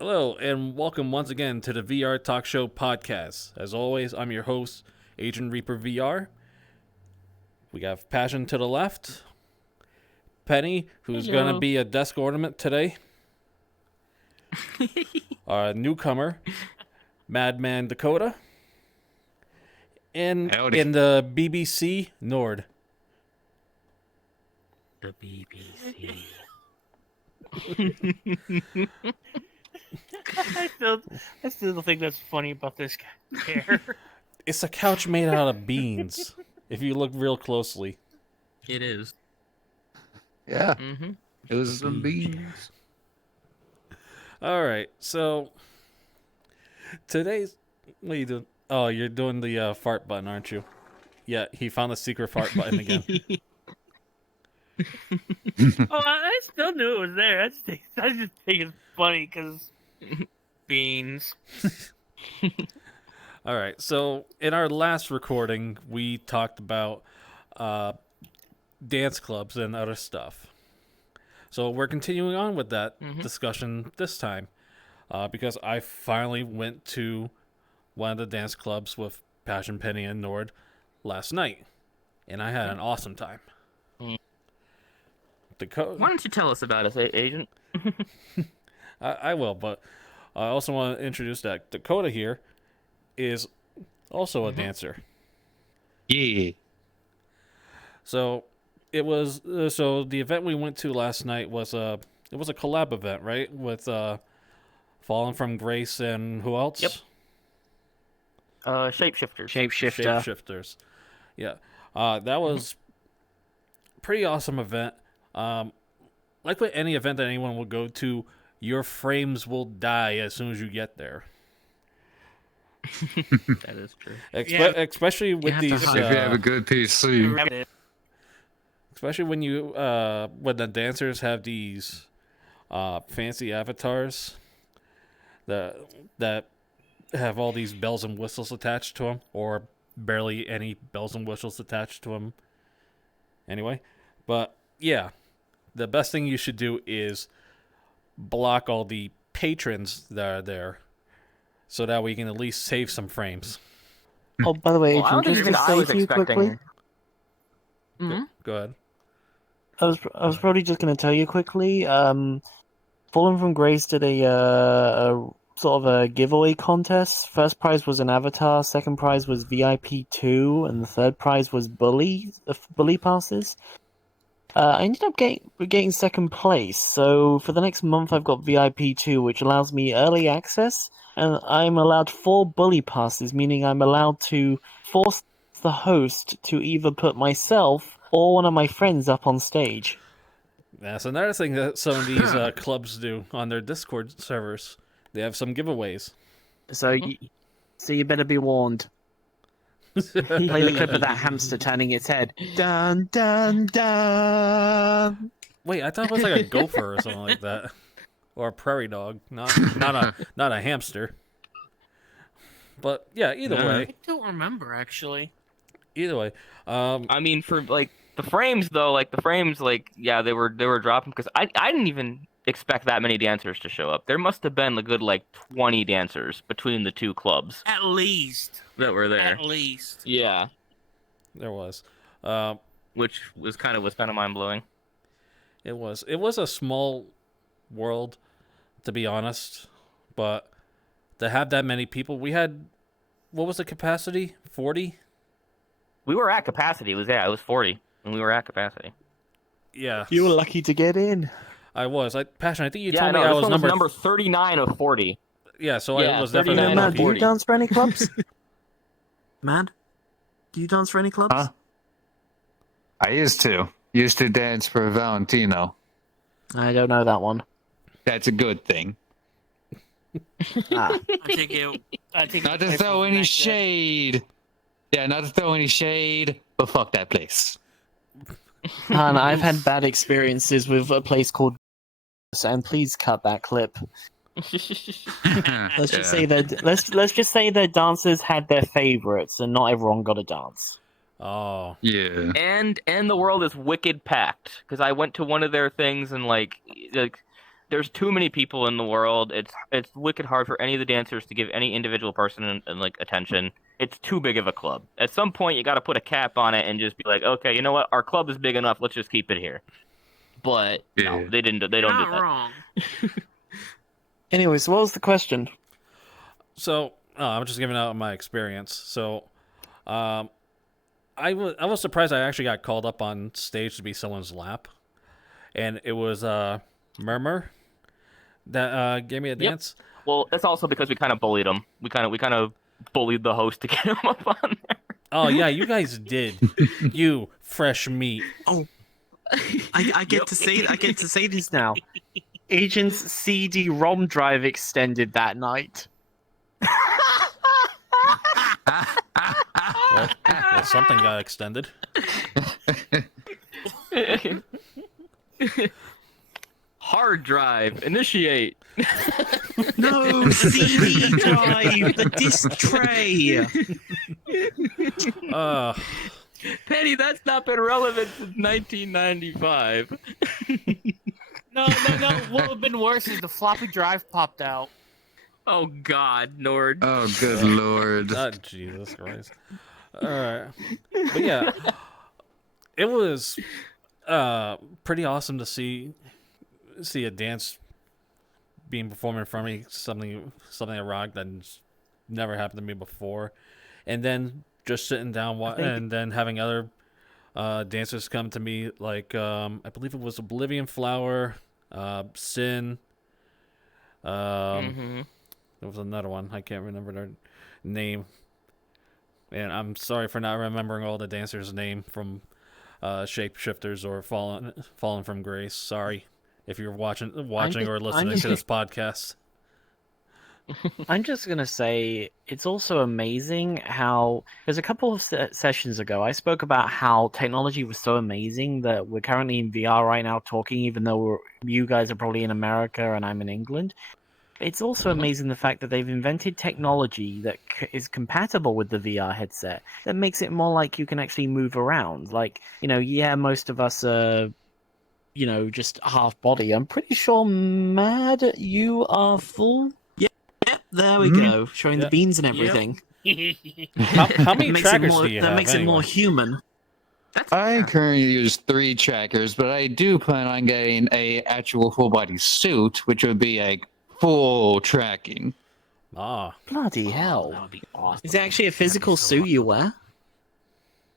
Hello, and welcome once again to the VR Talk Show podcast. As always, I'm your host, AgentReaperVR. We got Passion to the left, Penny, who's going to be a desk ornament today, our newcomer, MadManDakota, and in the BBC, Nord. The BBC. I still think that's funny about this chair. It's a couch made out of beans, if you look real closely. It is. Yeah, Mm-hmm. it was some beans. All right, so today's... What are you doing? Oh, you're doing the fart button, aren't you? Yeah, he found the secret fart button again. I still knew it was there. I just think it's funny because beans. All right, so in our last recording, we talked about dance clubs and other stuff. So we're continuing on with that discussion this time because I finally went to one of the dance clubs with Passion, Penny, and Nord last night, and I had an awesome time. Why don't you tell us about it, Agent? I will, but I also want to introduce that Dakota here is also a dancer. Yeah. So it was so the event we went to last night was a collab event, right? With Fallen from Grace and who else? Yep. Shapeshifters. Shapeshifters. Yeah. That was pretty awesome event. Like with any event that anyone will go to, your frames will die as soon as you get there. That is true. Especially with these. If you have a good PC. Especially when you when the dancers have these fancy avatars that have all these bells and whistles attached to them, or barely any bells and whistles attached to them. Anyway, but yeah, the best thing you should do is block all the patrons that are there, so that we can at least save some frames. Oh, by the way, Agent, just to say to you quickly. Go ahead. I was probably just going to tell you quickly. Fallen from Grace did a sort of a giveaway contest. First prize was an avatar. Second prize was VIP 2, and the third prize was bully passes. I ended up getting second place, so for the next month I've got VIP 2, which allows me early access, and I'm allowed 4 bully passes, meaning I'm allowed to force the host to either put myself or one of my friends up on stage. That's another thing that some of these clubs do on their Discord servers. They have some giveaways. So you better be warned. Play the clip of that hamster turning its head. Dun dun dun. Wait, I thought it was like a gopher or something like that, or a prairie dog, not a hamster. But yeah, either way. I don't remember actually. Either way, I mean, for like the frames though, they were dropping because I didn't even expect that many dancers to show up. There must have been a good 20 dancers between the two clubs. At least. That were there. At least. Yeah. There was. Which was kind of mind blowing. It was a small world, to be honest, but to have that many people, we had, what was the capacity? 40? We were at capacity. It was 40, and we were at capacity. Yeah. You were lucky to get in. I was. Passion, I think you Yeah, told no, me I this was one number 39 of 40. Yeah, so Yeah, I was definitely 39 Matt, do you 40. dance for any clubs? Mad? Do you dance for any clubs? Huh? I used to dance for Valentino. I don't know that one. That's a good thing. Ah. I think it. Not to throw any shade. Yeah, not to throw any shade, but fuck that place. And I've had bad experiences with a place called, and please cut that clip. Let's just say that let's just say that dancers had their favorites, and not everyone got a dance. Oh. Yeah. And the world is wicked packed because I went to one of their things and there's too many people in the world. It's wicked hard for any of the dancers to give any individual person like attention. It's too big of a club. At some point, you got to put a cap on it and just be like, okay, you know what? Our club is big enough. Let's just keep it here. But no, they didn't. They don't do Not that. wrong. Anyway, so what was the question? So I'm just giving out my experience. So I was surprised I actually got called up on stage to be someone's lap, and it was Murmur that gave me a dance. Well, that's also because we kind of bullied him. We kind of bullied the host to get him up on there. Oh yeah, you guys did. You fresh meat. Oh, I get to say this now. Agent's CD-ROM drive extended that night. Well, something got extended. Hard drive, initiate. No, CD drive, the disc tray. Penny, that's not been relevant since 1995. No. What would have been worse is the floppy drive popped out. Oh God, Nord. Oh, good lord. Jesus Christ. Alright. But yeah, it was pretty awesome to see a dance being performed in front of me, something erotic that's never happened to me before. And then just sitting down and then having other dancers come to me, like I believe it was Oblivion Flower, Sin, there was another one, I can't remember their name, and I'm sorry for not remembering all the dancers' name from Shapeshifters or Fallen from Grace. Sorry if you're watching or listening to this podcast. I'm just going to say it's also amazing how there's a couple of sessions ago I spoke about how technology was so amazing that we're currently in VR right now talking, even though you guys are probably in America and I'm in England. It's also amazing the fact that they've invented technology that is compatible with the VR headset that makes it more like you can actually move around. Like, most of us are, just half body. I'm pretty sure, Mad, you are full. Yep, there we go. Showing the beans and everything. How many trackers do you have? That makes it more human. I currently use 3 trackers, but I do plan on getting a actual full body suit, which would be like full tracking. Bloody hell. That would be awesome. Is it actually a physical suit you wear?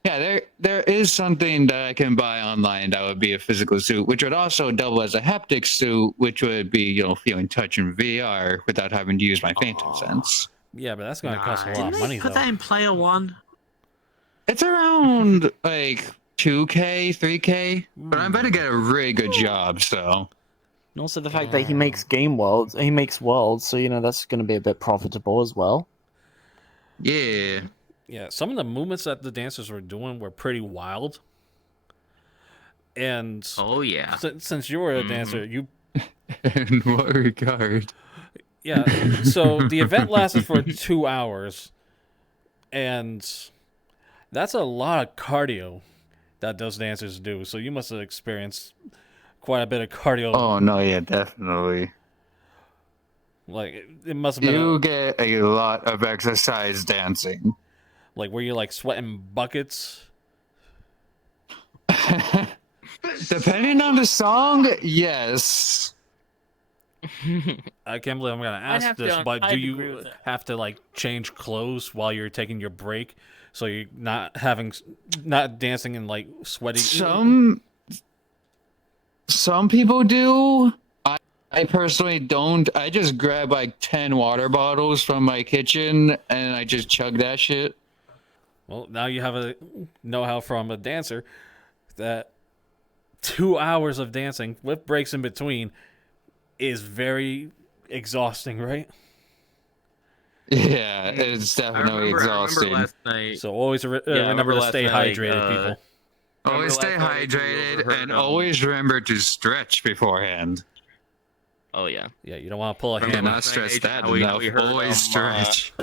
Yeah, there is something that I can buy online that would be a physical suit, which would also double as a haptic suit, which would be, feeling touch in VR without having to use my phantom sense. Yeah, but that's going to cost a lot Didn't of money, they put though. that in Player One? It's around like 2K, 3K, but I'm about to get a really good job, so. And also the fact that he makes worlds, so that's going to be a bit profitable as well. Yeah. Yeah, some of the movements that the dancers were doing were pretty wild. And Oh yeah. since you were a dancer, you In what regard? yeah. So the event lasted for 2 hours, and that's a lot of cardio that those dancers do. So you must have experienced quite a bit of cardio. Oh, no, yeah, definitely. Like it must have been You get a lot of exercise dancing. like were you like sweating buckets? Depending on the song, yes. I can't believe I'm gonna ask have to- this, but do I'd agree you with that. have to like change clothes while you're taking your break, so you're not dancing in like sweaty? Some people do. I personally don't. I just grab like 10 water bottles from my kitchen and I just chug that shit. Well, now you have a know-how from a dancer that 2 hours of dancing with breaks in between is very exhausting, right? Yeah, it's definitely exhausting. I remember last night. So always I remember remember to last stay night, hydrated, people. Always stay Remember last night we hydrated overheard, and always remember to stretch beforehand. Oh yeah. Yeah, you don't want to pull a Remember hammer. Cannot last stress night, that how we enough. heard, Always stretch.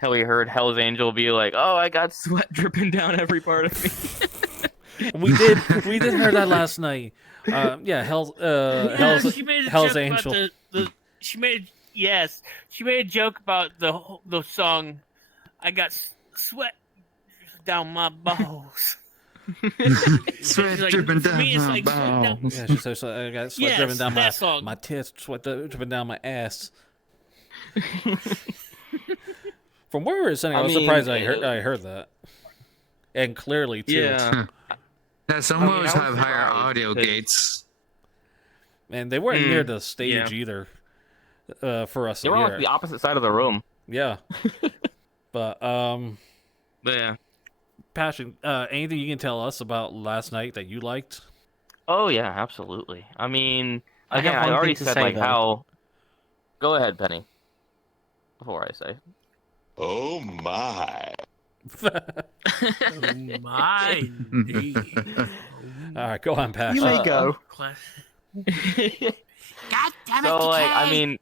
How we heard Hell's Angel be like, "Oh, I got sweat dripping down every part of me." We did hear that last night. Yeah, She made a Hell's joke Angel. about she made a joke about the song. I got sweat down my balls. Sweat Like, dripping for down me, it's my like, balls. Yeah, she said I got sweat dripping down that song. my tits, sweat dripping down my ass. From where we were sitting, I was surprised I heard that, and clearly too. Yeah. Yeah, some I mean, movies I was have higher surprised audio because- gates. And they weren't near the stage either, for us They to were on hear like it. the opposite side of the room. Yeah, but But yeah. Passion. Anything you can tell us about last night that you liked? Oh yeah, absolutely. I mean, I again, have I one already thing to said say, like though. how. Go ahead, Penny. Before I say. Oh my. Mine. All right, go on, Passion. You may go. God damn it, So like, I DK. mean,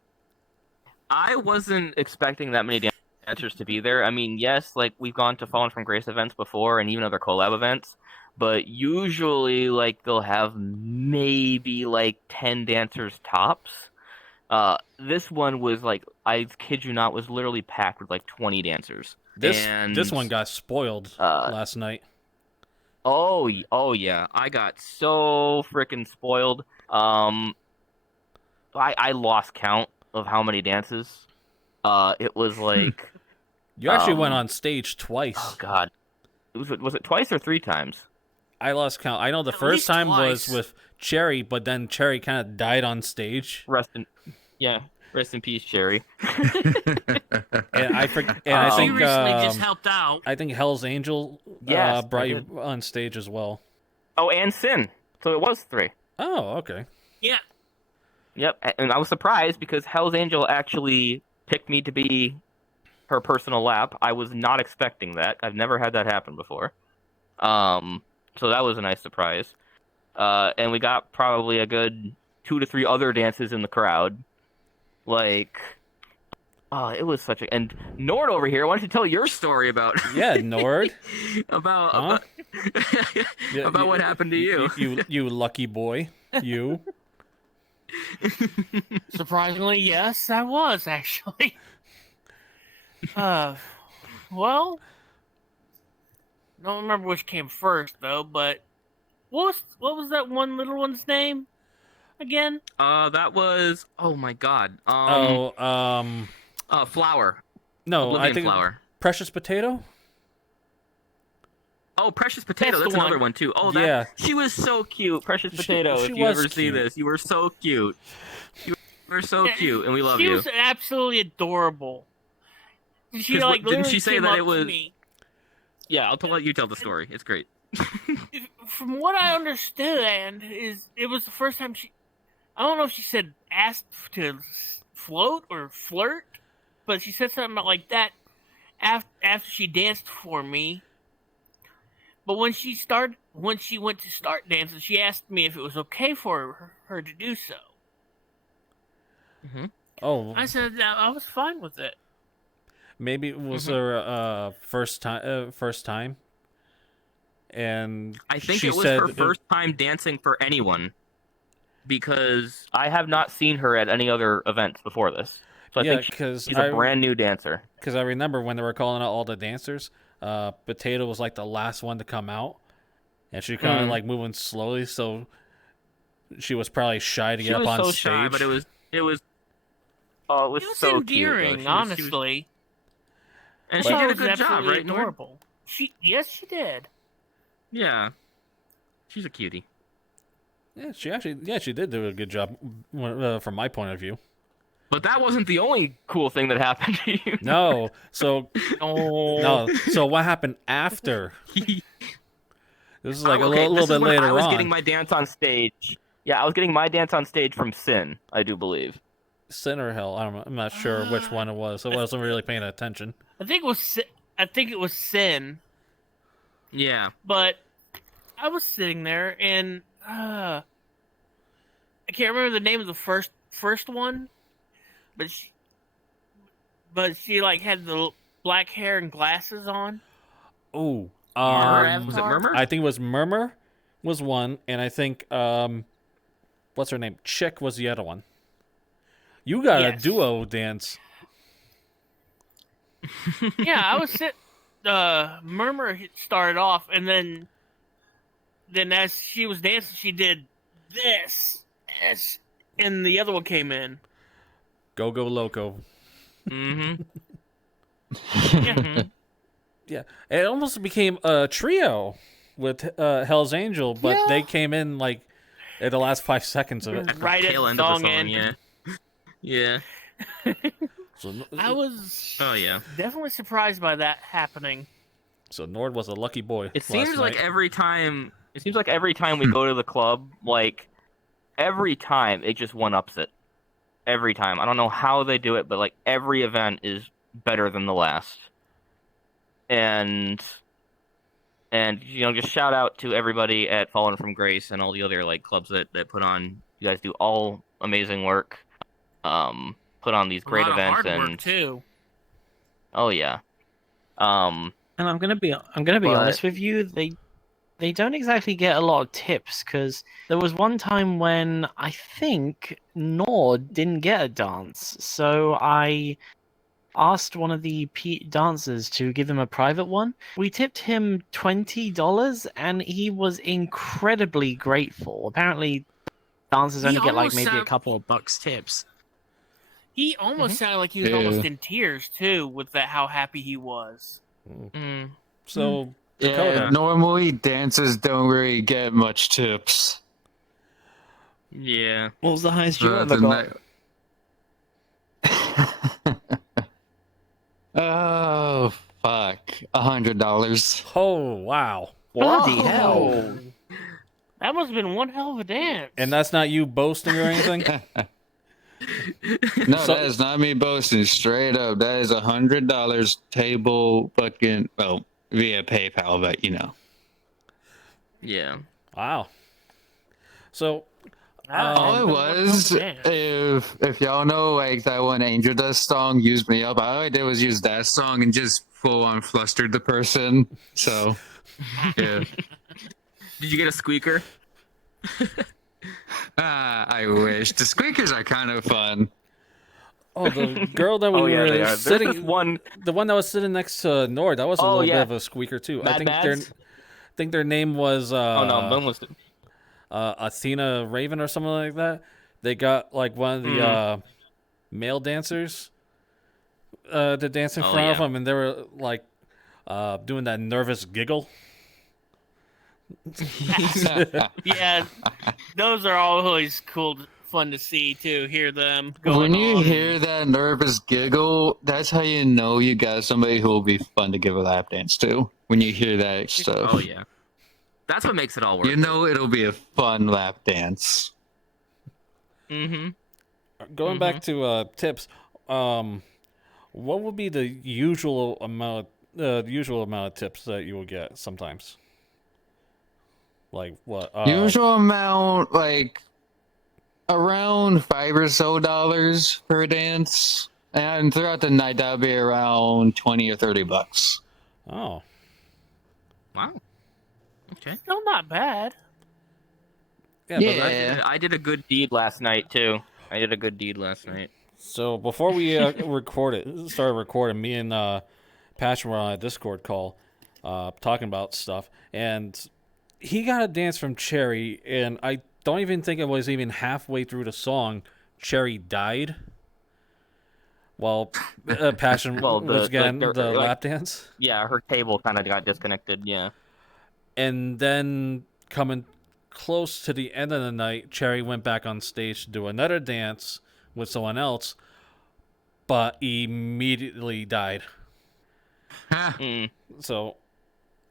I wasn't expecting that many dancers to be there. I mean, yes, like we've gone to Fallen from Grace events before, and even other collab events, but usually like they'll have maybe like 10 dancers tops. This one was like, I kid you not, was literally packed with like 20 dancers. This one got spoiled last night. Oh yeah, I got so freaking spoiled. I lost count of how many dances. It was like You actually went on stage twice. oh god, was it twice or 3 times? I lost count. I know the At first least time twice. was with Cherry, but then Cherry kind of died on stage, Rest in peace, Cherry. and I Oh. think Seriously, just helped out. I think Hell's Angel Yes, brought I you did. on stage as well. Oh, and Sin. So it was 3. Oh, okay. Yeah. Yep, and I was surprised because Hell's Angel actually picked me to be her personal lap. I was not expecting that. I've never had that happen before. So that was a nice surprise. And we got probably a good 2 to 3 other dances in the crowd. Like, oh, it was such a... And Nord over here, why don't you tell your story about... Yeah, Nord. about Huh? Yeah, about what happened to you. You lucky boy. You. Surprisingly, yes, I was actually. Well, don't remember which came first though. But what was that one little one's name again? That was... Oh my god. Flower. No, Oblivion I think Flower. Precious Potato. Oh, Precious Potato. That's That's the another one. one too. Oh, Yeah. she was so cute. Precious She- Potato. she If you was ever see cute. this, you were so cute. You were so Yeah, cute, and we love she you. was absolutely adorable. She 'Cause like what- didn't literally she say came that up it was- to me. Yeah, I'll let you tell the story. It's great. From what I understood, is it was the first time she. I don't know if she said asked to float or flirt, but she said something like that after she danced for me. But when she went to start dancing, she asked me if it was okay for her to do so. Oh, I said that I was fine with it. maybe it was her first time. And I think she it was said her first time dancing for anyone, because I have not seen her at any other events before this. So I Yeah, think 'cause she's a brand new dancer. Because I remember when they were calling out all the dancers, Potato was like the last one to come out, and she kind of like moving slowly, so she was probably shy to She get was up on so stage. shy, but it was It was so endearing, cute. Though. honestly. And I she thought did it a was good job, absolutely right, Nord? adorable. Yes, she did. Yeah, she's a cutie. Yeah, she did do a good job from my point of view. But that wasn't the only cool thing that happened to you. No, so Oh, no, so what happened after? This is like Okay, a little this is bit when later I was on. getting my dance on stage. Yeah, I was getting my dance on stage from Sin, I do believe. Sin or Hell? I don't know. I'm not sure which one it was. I wasn't really paying attention. I think it was Sin, Yeah. but I was sitting there and I can't remember the name of the first one, but she like had the black hair and glasses on. Oh, Was it Murmur? I think it was Murmur, was one, and I think what's her name? Chick was the other one. You got a Yes. duo dance. Yeah, I was Murmur started off, and then as she was dancing, she did this, and the other one came in. Go Go Loco. Mm-hmm. Yeah. Yeah, it almost became a trio with Hell's Angel, but they came in like at the last 5 seconds of it. Right at Tail the end of the song song, end. yeah. Yeah. So, I was Oh yeah. definitely surprised by that happening. so Nord was a lucky boy. It seems last like night. every time. It seems like every time we go to the club, like every time it just one ups it. Every time. I don't know how they do it, but like every event is better than the last. And just shout out to everybody at Fallen from Grace and all the other like clubs that put on. You guys do all amazing work. Put on these great a lot events of hard and work too. oh yeah. And I'm gonna be But- honest with you. They don't exactly get a lot of tips because there was one time when I think Nord didn't get a dance, so I asked one of the dancers to give him a private one. We tipped him $20, and he was incredibly grateful. Apparently, dancers He only get like almost maybe a sound- couple of bucks tips. He almost sounded like he was Yeah. almost in tears too, with how happy he was. Mm. So Yeah, Dakota. normally dancers don't really get much tips. Yeah. What was the highest you But ever got? Oh fuck, $100. Oh wow. Bloody hell! That must have been one hell of a dance. And that's not you boasting or anything? No, So- that is not me boasting. Straight up, that is $100 table fucking via PayPal, but you know. Yeah. Wow. So That All must it have been one hell of a was, dance. if y'all know like that one Angel Dust song, "Use Me Up," all I did was use that song and just full on flustered the person. So, yeah. Did you get a squeaker? I wish. The squeakers are kind of fun. oh, the girl that we Oh yeah, were they are. There's sitting, this one. the one that was sitting next to Nord, that was a Oh, little yeah. bit of a squeaker too. Mad Mads? I think their name was Oh no, Ben was. Athena Raven or something like that. They got like one of the male dancers to dance in Oh, front of yeah. them, and they were like doing that nervous giggle. Yeah, those are always fun to see too. Hear them going When you on. hear that nervous giggle, that's how you know you got somebody who will be fun to give a lap dance to. When you hear that stuff, Oh yeah. That's what makes it all work. you know it'll be a fun lap dance. Mm-hmm. Going back to tips, what would be the usual amount of tips that you will get sometimes? Like what? Usual amount, like around $5 or so per dance, and throughout the night that'll be around $20 or $30. Oh, Wow. Okay. Still not bad. yeah. But Yeah. I did a good deed last night too. so before we started recording, me and Passion were on a Discord call, talking about stuff, and he got a dance from Cherry, and I don't even think it was even halfway through the song, Cherry died. While Passion Well, was getting like, the like- lap dance. Yeah, her cable kind of got disconnected. Yeah. And then coming close to the end of the night, Cherry went back on stage to do another dance with someone else, but immediately died. Mm. So,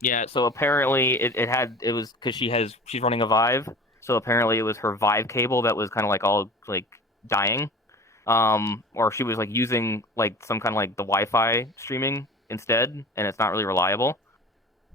Yeah. So apparently it was because she's running a Vive. So apparently it was her Vive cable that was kind of like all like dying, or she was like using like some kind of like the Wi-Fi streaming instead, and it's not really reliable.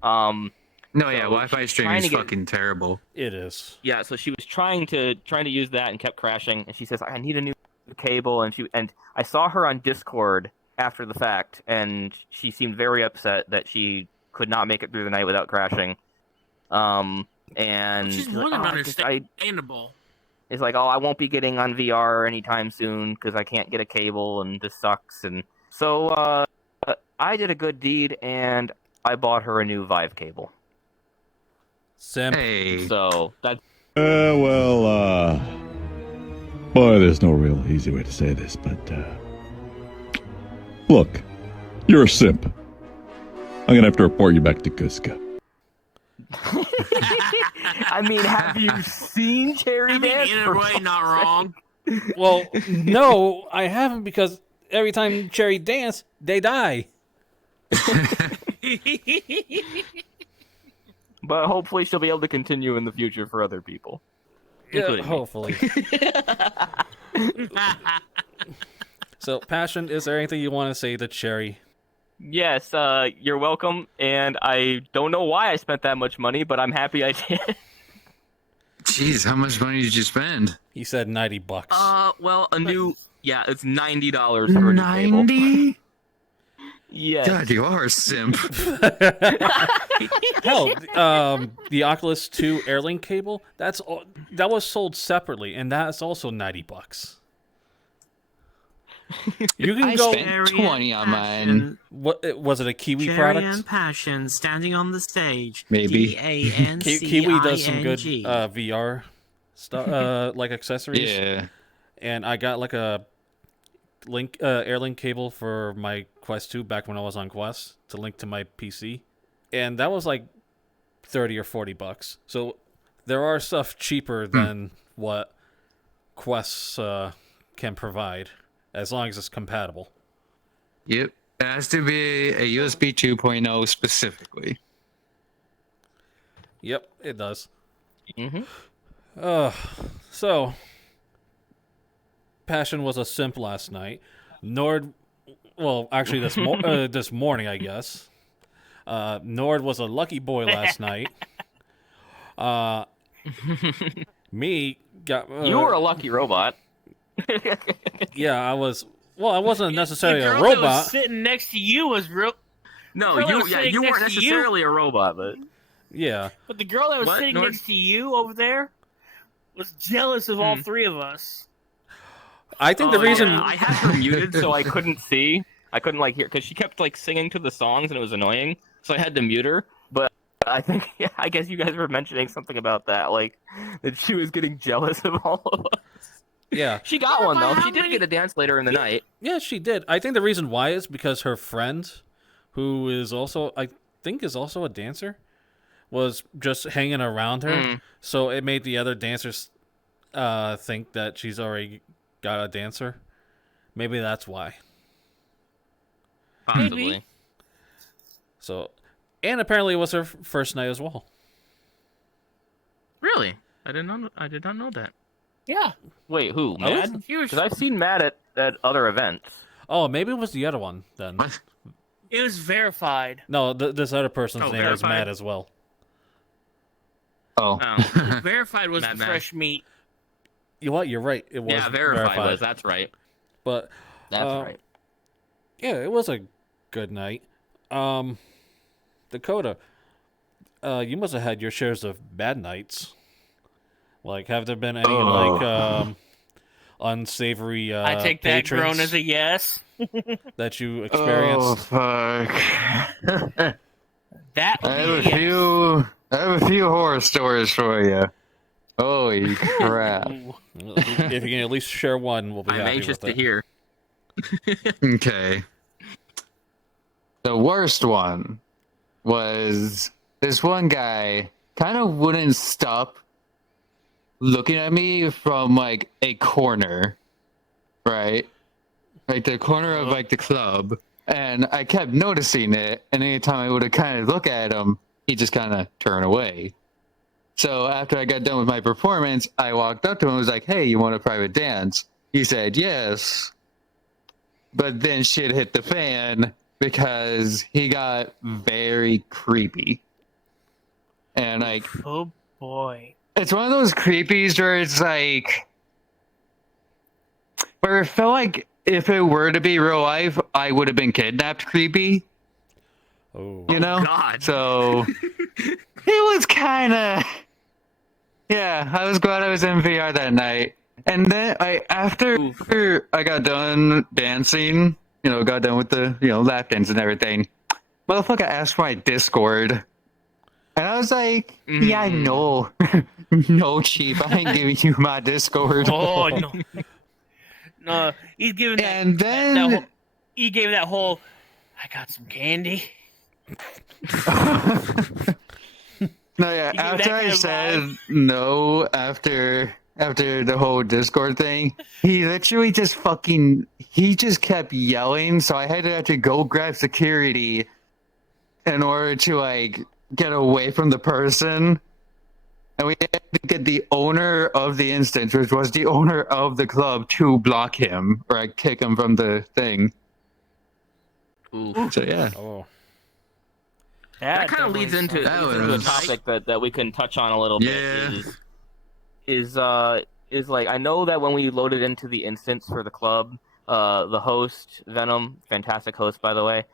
No, yeah, So Wi-Fi she's streaming trying is to get- fucking terrible. it is. Yeah, so she was trying to use that and kept crashing. And she says, "I need a new cable." And I saw her on Discord after the fact, and she seemed very upset that she could not make it through the night without crashing. And Which is she's more like, than "Oh, understandable. it's like, oh, I won't be getting on VR anytime soon because I can't get a cable and this sucks. And so I did a good deed and I bought her a new Vive cable. Simp. Hey. So that's Boy, there's no real easy way to say this, but, look, you're a simp. I'm gonna have to report you back to Cusco. I mean, have you seen Cherry I mean, Dance? in a For way, fuck's not sake? wrong. Well, no, I haven't, because every time Cherry dance, they die. But hopefully she'll be able to continue in the future for other people. Yeah, Including me. hopefully. So, Passion, is there anything you want to say to Cherry? Yes, you're welcome, and I don't know why I spent that much money, but I'm happy I did. Jeez, how much money did you spend? He said $90. Well, it's $90 for a new cable. 90? Yes. God, you are a simp. Hell, the Oculus 2 Airlink cable, that was sold separately, and that's also $90. You can I go. spent 20 on mine. What was it? A Kiwi Cherry product? and Passion standing on the stage. Maybe. Kiwi does some good VR stuff, like accessories. Yeah. And I got like a Airlink cable for my Quest 2 back when I was on Quest to link to my PC, and that was like $30 or $40. So there are stuff cheaper than what Quests can provide, as long as it's compatible. Yep. It has to be a USB 2.0 specifically. Yep, it does. Mm-hmm. So Passion was a simp last night. Nord, well, actually this morning, I guess. Nord was a lucky boy last night. Me got. You were a lucky robot. Yeah, I was. Well, I wasn't necessarily the a girl that robot. was sitting next to you was real. No, Girl that was sitting you weren't next to you? necessarily a robot, but Yeah. But the girl that was What, sitting Nord? next to you over there was jealous of all Hmm. three of us. I think the Oh, reason. yeah, I had her muted so I couldn't see. I couldn't hear because she kept singing to the songs and it was annoying. So I had to mute her. But I think I guess you guys were mentioning something about that, that she was getting jealous of all of us. Yeah. She got one though. How She did many- get a dance later in the night. Yeah, she did. I think the reason why is because her friend, who is also, I think, is also a dancer, was just hanging around her. Mm. So it made the other dancers think that she's already got a dancer. Maybe that's why. Possibly. Maybe. So, and apparently it was her first night as well. Really? I did not know that. Yeah. Wait, who? Oh, Mad? He was, Because I've seen Mad at other events. Oh, maybe it was the other one then. What? it was verified. No, this other person's Oh, name was verified. Matt as well. Oh. Oh. Verified was Mad the Mad. fresh meat. You know what? You're right. It was Yeah, verified was. That's right. But That's Uh, right. yeah, it was a good night. Dakota, you must have had your shares of bad nights. Like, have there been any unsavory I take that patrons groan as a yes. that you Oh, experienced? fuck. That I have a would be a yes. I have a few horror stories for you. Holy crap. If you can at least share one, we'll be I'm happy anxious with to it. hear. Okay. The worst one was this one guy kind of wouldn't stop looking at me from a corner, right? Like the corner of the club. And I kept noticing it, and anytime I would have kind of look at him, he'd just kind of turn away. So after I got done with my performance, I walked up to him and was like, "Hey, you want a private dance?" He said yes. But then shit hit the fan because he got very creepy. And Oh boy. it's one of those creepies where it's where it felt like if it were to be real life, I would have been kidnapped creepy, Oh. you know? God. So it was kind of Yeah, I was glad I was in VR that night. And then after I got done dancing, got done with the, lap dance and everything, motherfucker asked for my Discord. And I was like, yeah, no. No, Chief, I ain't giving you my Discord. Oh, no. No, he's giving that. And then... he gave that whole, I got some candy. No, yeah, after I said no, after the whole Discord thing, he literally just kept yelling, so I had to actually go grab security in order to, like, get away from the person. And we had to get the owner of the instance, which was the owner of the club, to block him, or like, kick him from the thing. Ooh. So, yeah. Oh. That kind of leads into a topic that we can touch on a little bit. Is like, I know that when we loaded into the instance for the club, the host Venom, fantastic host by the way,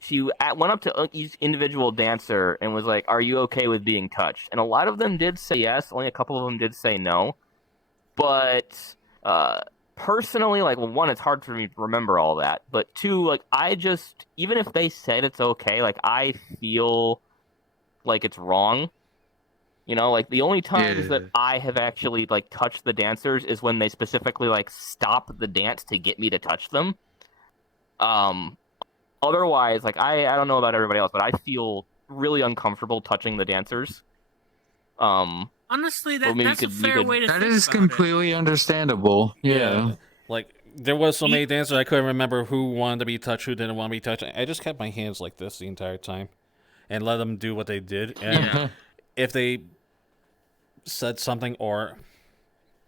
she went up to each individual dancer and was like, "Are you okay with being touched?" And a lot of them did say yes. Only a couple of them did say no. But personally, like, well, one, it's hard for me to remember all that, but two, like, I just, even if they said it's okay, like, I feel like it's wrong. Like, the only times that I have actually, like, touched the dancers is when they specifically, like, stop the dance to get me to touch them. Otherwise, like, I don't know about everybody else, but I feel really uncomfortable touching the dancers. Honestly, that's a fair way to think about it. That is completely understandable. Yeah. Like, there was so many dancers I couldn't remember who wanted to be touched, who didn't want to be touched. I just kept my hands like this the entire time and let them do what they did. And if they said something, or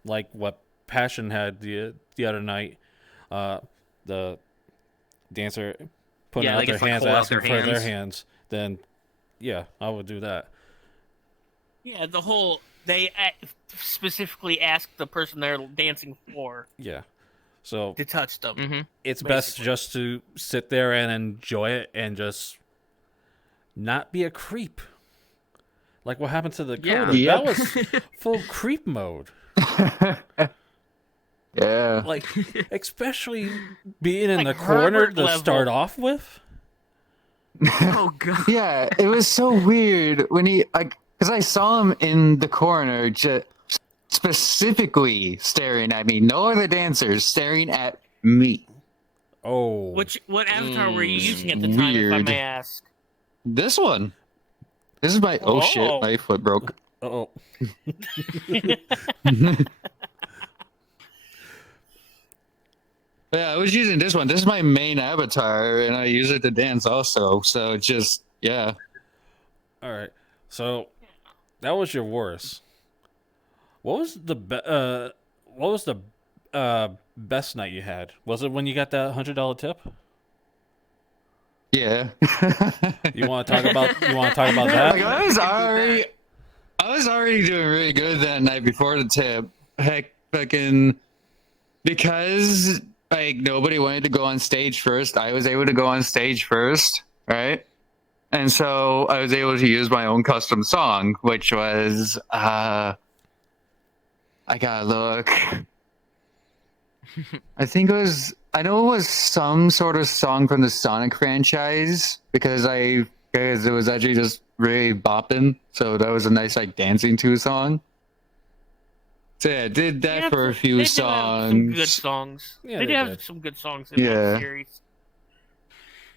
like what Passion had the other night, the dancer putting out their hands, asking for their hands, then yeah, I would do that. Yeah, they specifically asked the person they're dancing for. Yeah, so to touch them. It's best just to sit there and enjoy it and just not be a creep. Like what happened to the Dakota. That was full creep mode. Yeah. Like, especially being in the corner to start off with. Oh god. Yeah, it was so weird when because I saw him in the corner, just specifically staring at me. No other dancers, staring at me. Oh. What avatar were you using at the time, if I may ask? This one. This is my shit, my foot broke. Uh-oh. Yeah, I was using this one. This is my main avatar, and I use it to dance also. So just yeah. All right. So that was your worst. What was the best night you had? Was it when you got that $100 tip? Yeah. You want to talk about that? Like, I was already doing really good that night before the tip. Heck, fucking, because like nobody wanted to go on stage first, I was able to go on stage first, right? And so I was able to use my own custom song, which was I gotta look. I know it was some sort of song from the Sonic franchise because it was actually just really bopping. So that was a nice like dancing to song. So yeah, I did that for a few songs. Some good songs. Yeah, they did have some good songs in that series.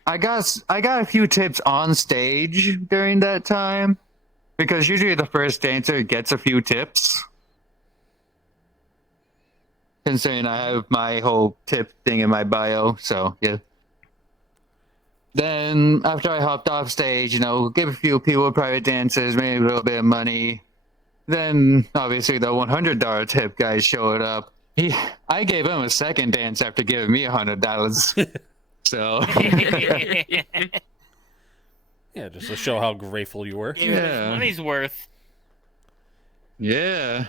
I got a few tips on stage during that time because usually the first dancer gets a few tips. Considering I have my whole tip thing in my bio, so yeah. Then after I hopped off stage, give a few people private dances, maybe a little bit of money. Then obviously the $100 tip guy showed up. I gave him a second dance after giving me $100. So yeah, just to show how grateful you were. Yeah, money's worth. Yeah.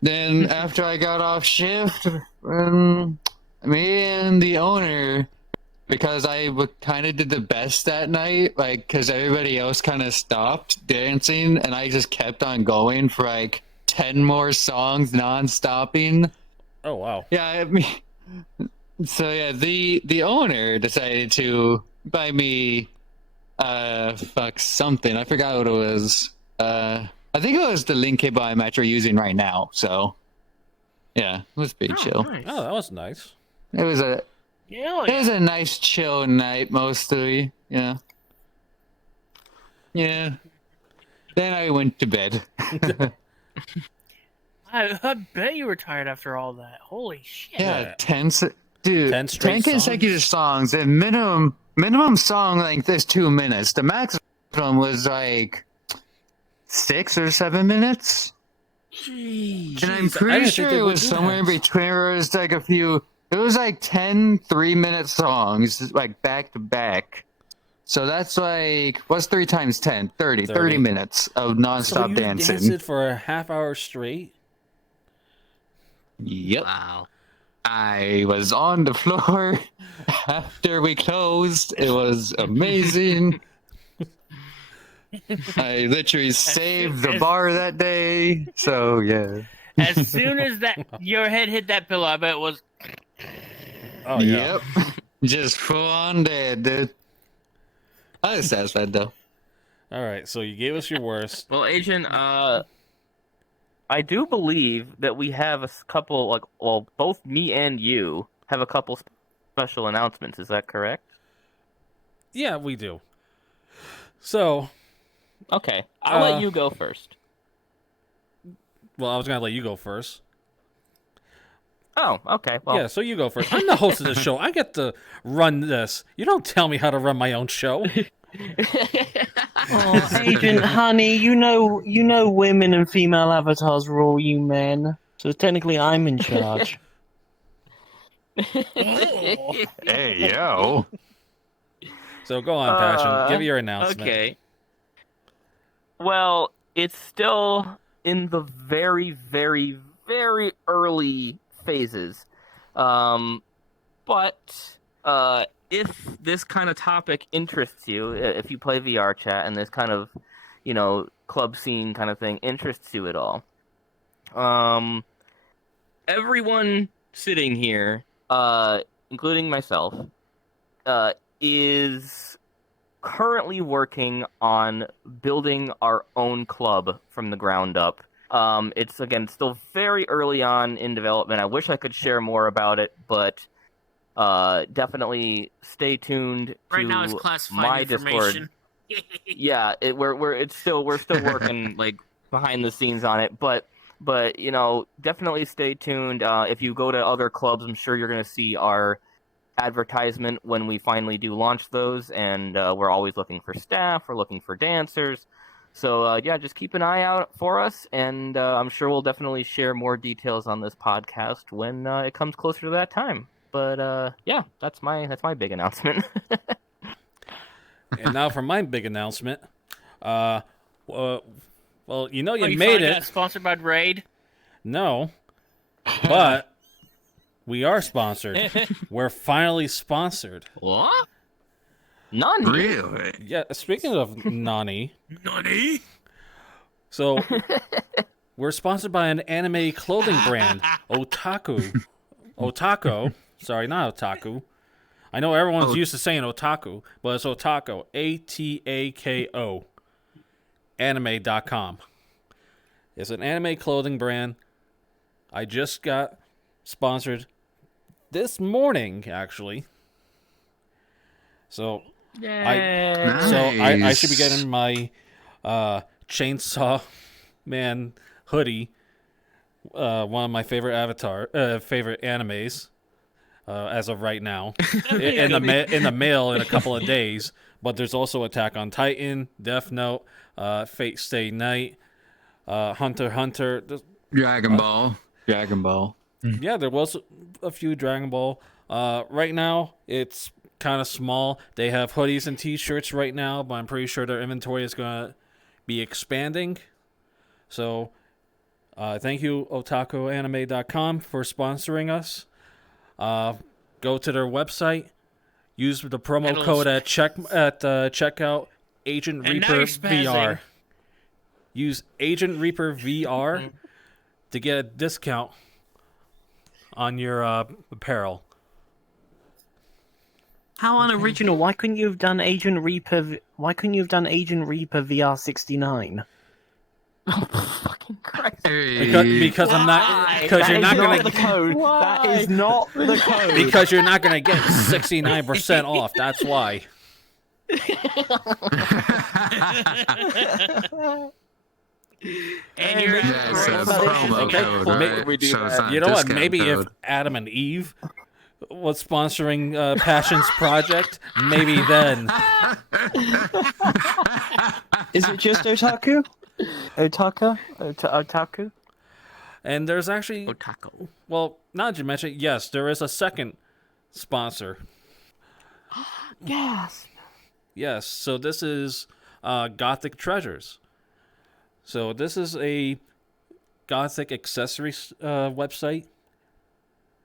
Then after I got off shift, me and the owner because I kind of did the best that night, like, because everybody else kind of stopped dancing, and I just kept on going for like 10 more songs non-stopping. Oh wow. Yeah, I mean, so yeah, the owner decided to buy me something. I forgot what it was. I think it was the link cable I'm actually using right now. So yeah, it was pretty chill. Nice. Oh, that was nice. It was a Yeah, it was a nice chill night mostly. Yeah. Yeah. Then I went to bed. I bet you were tired after all that. Holy shit. Yeah, 10 straight consecutive songs. And minimum song length is 2 minutes. The maximum was like 6 or 7 minutes. Jeez. And I'm I pretty didn't sure think they it would was do somewhere in that. between. Where it was like a few. It was like 10 3-minute songs, like back to back. So that's like, what's 3 times 10? 30 30. minutes of So nonstop you dancing. danced for a half hour straight? Yep. Wow. I was on the floor after we closed. It was amazing. I literally saved the bar that day. So yeah. As soon as your head hit that pillow, I bet it was. Oh yeah. Yep. Just full on dead, dude. I was satisfied though. All right, so you gave us your worst. Well, Agent, I do believe that we have a couple, like, well, both me and you have a couple special announcements. Is that correct? Yeah, we do. So, Okay, I'll let you go first. well, I was gonna let you go first. Oh, okay. Well, Yeah, so you go first. I'm the host of the show. I get to run this. You don't tell me how to run my own show. Oh, Agent, honey, you know women and female avatars rule you men. So technically I'm in charge. Hey yo. So go on, Passion. Give your announcement. Okay. Well, it's still in the very, very, very early phases. But if this kind of topic interests you, if you play VRChat and this kind of, club scene kind of thing interests you at all, everyone sitting here, including myself, is currently working on building our own club from the ground up. It's, again, still very early on in development. I wish I could share more about it, but definitely stay tuned to Right now it's classified my information. Discord. Yeah, we're still working like behind the scenes on it, but definitely stay tuned. If you go to other clubs, I'm sure you're gonna see our advertisement when we finally do launch those, and we're always looking for staff, we're looking for dancers, so yeah, just keep an eye out for us, and I'm sure we'll definitely share more details on this podcast when it comes closer to that time. But yeah, that's my big announcement. And now for my big announcement. Well, you You made finally it. got sponsored by Raid. No, but we are sponsored. We're finally sponsored. What? None. Really? Yeah, speaking of Nani, Nani? so we're sponsored by an anime clothing brand, Otaku. Otako. Sorry, not Otaku. I know everyone's used to saying Otaku, but it's Otako. Atako. Anime.com. It's an anime clothing brand. I just got sponsored this morning, actually. So I should be getting my Chainsaw Man hoodie, one of my favorite favorite animes, as of right now, in the mail in a couple of days. But there's also Attack on Titan, Death Note, Fate Stay Night, Hunter x Hunter. Dragon Ball. Yeah, there was a few Dragon Ball. Right now, it's kind of small. They have hoodies and T-shirts right now, but I'm pretty sure their inventory is going to be expanding. So, thank you, OtakuAnime.com, for sponsoring us. Go to their website. Use the promo And code at checkout Agent And now Reaper you're spazzing. VR. Use Agent Reaper VR to get a discount on your apparel. How unoriginal! Why couldn't you have done Agent Reaper? Why couldn't you have done Agent Reaper VR 69? Fucking Christ. Because I'm not. Because you're not gonna. the code. That is not the code. Because you're not gonna get 69% off. That's why. And you're Yeah, it's a Right. promo Okay, code, well, right? we do So it's that. not a You know what? discount Maybe code. if Adam and Eve was sponsoring Passion's project, maybe then. Is it just Otaku? Otaku? And there's actually, Otaku. well, now that you mention it, yes, there is a second sponsor. Yes. Yes, so this is Gothic Treasures. So this is a Gothic accessories website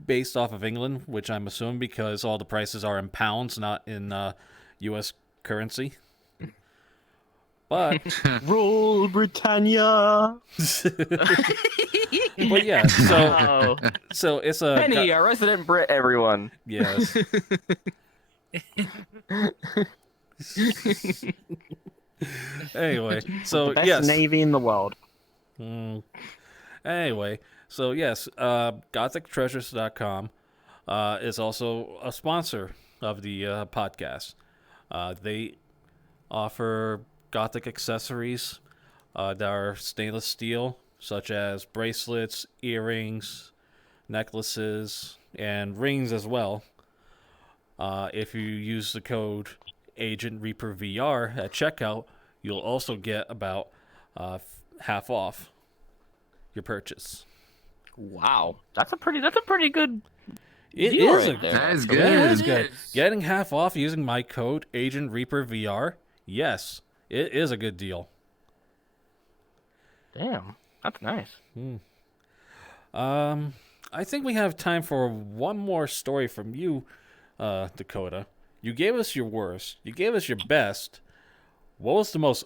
based off of England, which I'm assuming because all the prices are in pounds, not in U.S. currency. But Rule Britannia. but yeah, so it's a Penny, a resident Brit, everyone. yes. Anyway, so The best yes. navy in the world. Anyway, so yes, GothicTreasures.com is also a sponsor of the podcast. They offer Gothic accessories that are stainless steel, such as bracelets, earrings, necklaces, and rings as well. If you use the code AgentReaperVR at checkout, you'll also get about half off your purchase. Wow, that's a pretty good. It deal is right a there. That is It good. is good. Getting half off using my code AgentReaperVR. Yes, it is a good deal. Damn, that's nice. I think we have time for one more story from you, Dakota. You gave us your worst. You gave us your best. What was the most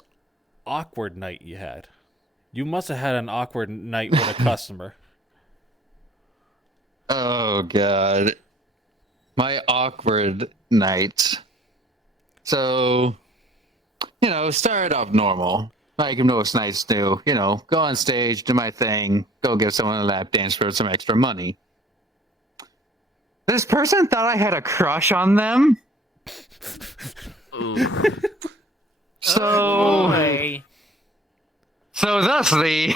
awkward night you had? You must have had an awkward night with a customer. Oh god. My awkward night. So, started off normal. Like most nights do. Go on stage, do my thing, go give someone a lap dance for some extra money. This person thought I had a crush on them. Ooh. So, Boy. so thusly,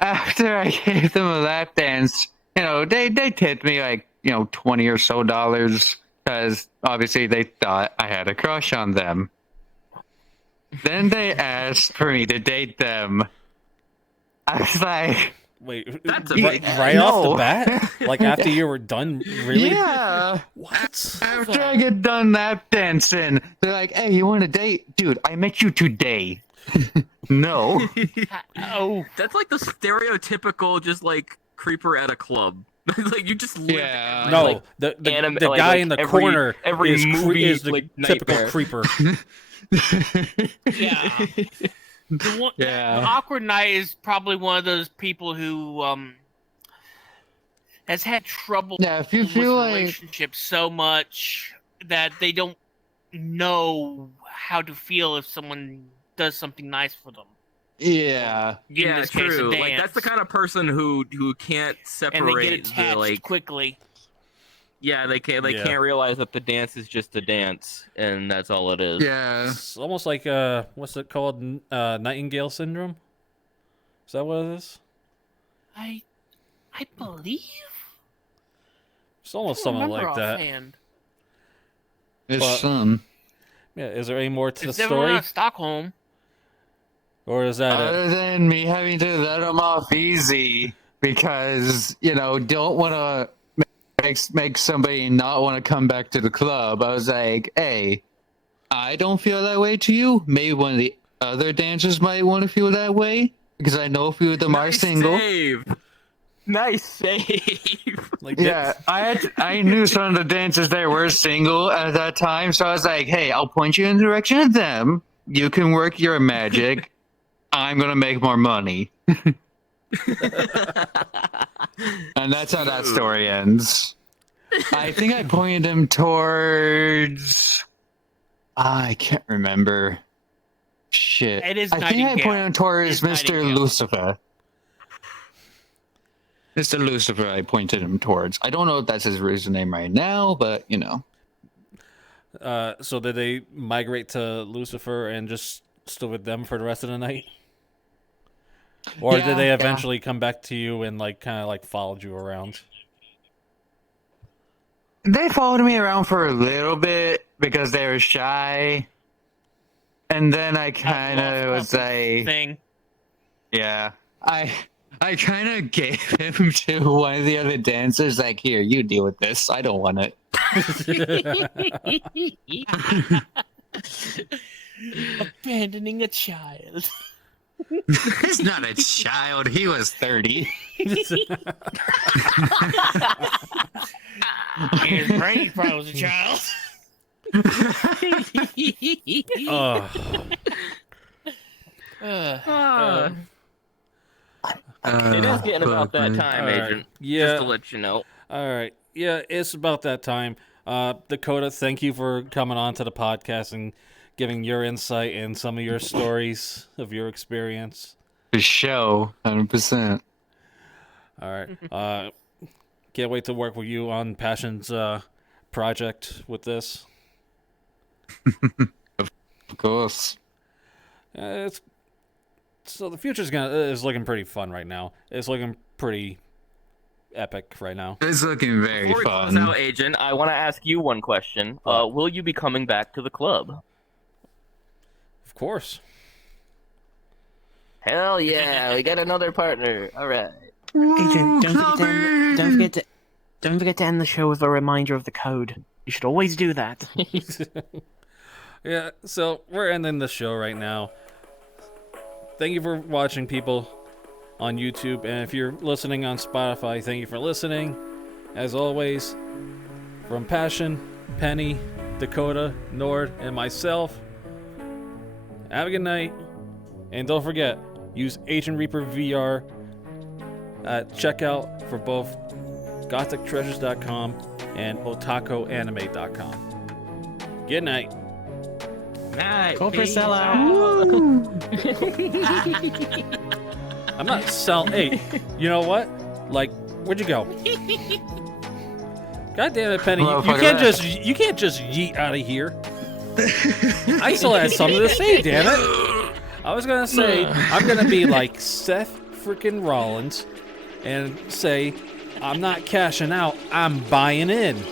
after I gave them a lap dance, they tipped me like, $20 or so because obviously they thought I had a crush on them. Then they asked for me to date them. I was like, Wait, That's a right, big- right off the No. bat? Like after you were done? Really? yeah. What? After I get done lap dancing, they're like, hey, you want to date? Dude, I met you today. No. Oh, That's like the stereotypical, just like creeper at a club. Like you just lived Yeah. every, No, like, the anime- the like- guy like in the every- corner every is, movie, is the like, typical nightmare. creeper. yeah. The Yeah. awkward night is probably one of those people who has had trouble Yeah, if you with feel like relationships so much that they don't know how to feel if someone does something nice for them. yeah, In this case, a true. Like that's the dance. kind of person who can't And they get separate attached the like. quickly. Yeah, they can't Yeah. realize that the dance is just a dance, and that's all it is. yeah. It's almost like what's it called? Nightingale syndrome. Is that what it is? I believe. It's almost I something don't remember like that. offhand. It's But- some. Yeah. Is there any more to the It's definitely story, not Stockholm. or is that it? Other than me having to let them off easy because don't want to make somebody not want to come back to the club. I was like, hey, I don't feel that way to you. Maybe one of the other dancers might want to feel that way because I know a few of them are Nice single. save. Nice save. Like, Yeah, I knew some of the dancers there were single at that time, so I was like, "Hey, I'll point you in the direction of them. You can work your magic. I'm gonna make more money." And that's how that story ends. I think I pointed him towards. I can't remember. Shit. It is I think I Nightingale. pointed him towards It's Mr. Nightingale. Lucifer. Mr. Lucifer, I pointed him towards. I don't know if that's his username right now, but you know. So did they migrate to Lucifer and just stood with them for the rest of the night? Or Yeah, did they yeah. eventually come back to you and like kind of like followed you around? They followed me around for a little bit because they were shy. And then I kind of was like, thing. yeah. I kind of gave him to one of the other dancers, like, here, you deal with this. I don't want it. Abandoning a child. He's not a child. He was 30. And Brady probably was a child. It is getting about that time, All right. Agent. Yeah. Just to let you know. All right. Yeah, it's about that time. Dakota, thank you for coming on to the podcast and giving your insight and some of your stories of your experience. The show, 100%. All right. Can't wait to work with you on Passion's project with this. Of course. So the future's is looking pretty fun right now. It's looking pretty epic right now. It's looking very Before we fun. close out, Agent, I want to ask you one question. Will you be coming back to the club? Of course. Hell yeah, we got another partner. All right. Agent, don't forget to end the show with a reminder of the code. You should always do that. Yeah, so we're ending the show right now. Thank you for watching, people, on YouTube. And if you're listening on Spotify, thank you for listening. As always, from Passion, Penny, Dakota, Nord, and myself, have a good night. And don't forget, use AgentReaperVR at checkout for both GothicTreasures.com and OtakoAnime.com. Good night. Nice. Go for sellout. I'm not Hey, you know what? Like, where'd you go? God damn it, Penny! You can't just yeet out of here. I still had something to say. Damn it! I was gonna say I'm gonna be like Seth freaking Rollins and say I'm not cashing out. I'm buying in.